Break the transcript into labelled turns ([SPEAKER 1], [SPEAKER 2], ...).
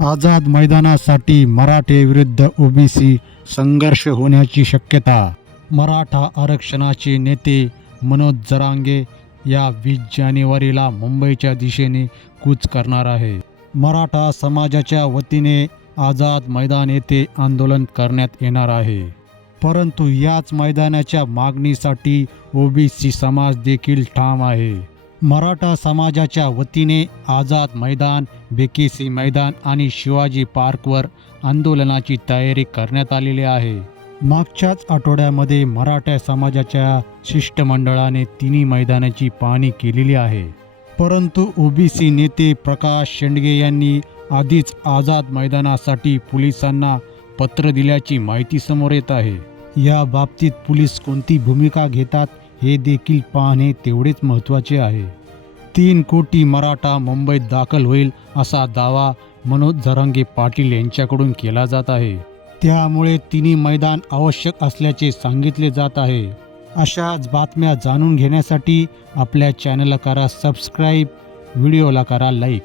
[SPEAKER 1] आझाद मैदानासाठी मराठे विरुद्ध ओबीसी संघर्ष होण्याची शक्यता. मराठा आरक्षणाचे नेते मनोज जरांगे या वीस जानेवारीला मुंबईच्या दिशेने कूच करणार आहे. मराठा समाजाच्या वतीने आझाद मैदान येथे आंदोलन करण्यात येणार आहे. परंतु याच मैदानाच्या मागणीसाठी ओबीसी समाज देखील ठाम आहे. मराठा समाजाच्या वतीने आझाद मैदान बेकेसी मैदान आणि शिवाजी पार्कवर आंदोलनाची तयारी करण्यात आलेली आहे. मागच्याच आठवड्यामध्ये मराठा समाजाच्या शिष्टमंडळाने तिन्ही मैदानाची पाहणी केलेली आहे. परंतु ओबीसी नेते प्रकाश शेंडगे यांनी आधीच आझाद मैदानासाठी पोलिसांना पत्र दिल्याची माहिती समोर येत आहे. या बाबतीत पोलीस कोणती भूमिका घेतात हे देखील पाहणे तेवढेच महत्त्वाचे आहे. तीन कोटी मराठा मुंबईत दाखल होईल असा दावा मनोज जरांगे पाटील यांच्याकडून केला जात आहे. त्यामुळे तिन्ही मैदान आवश्यक असल्याचे सांगितले जात आहे. अशाच बातम्या जाणून घेण्यासाठी आपल्या चॅनलला करा सबस्क्राईब व्हिडिओला करा लाईक.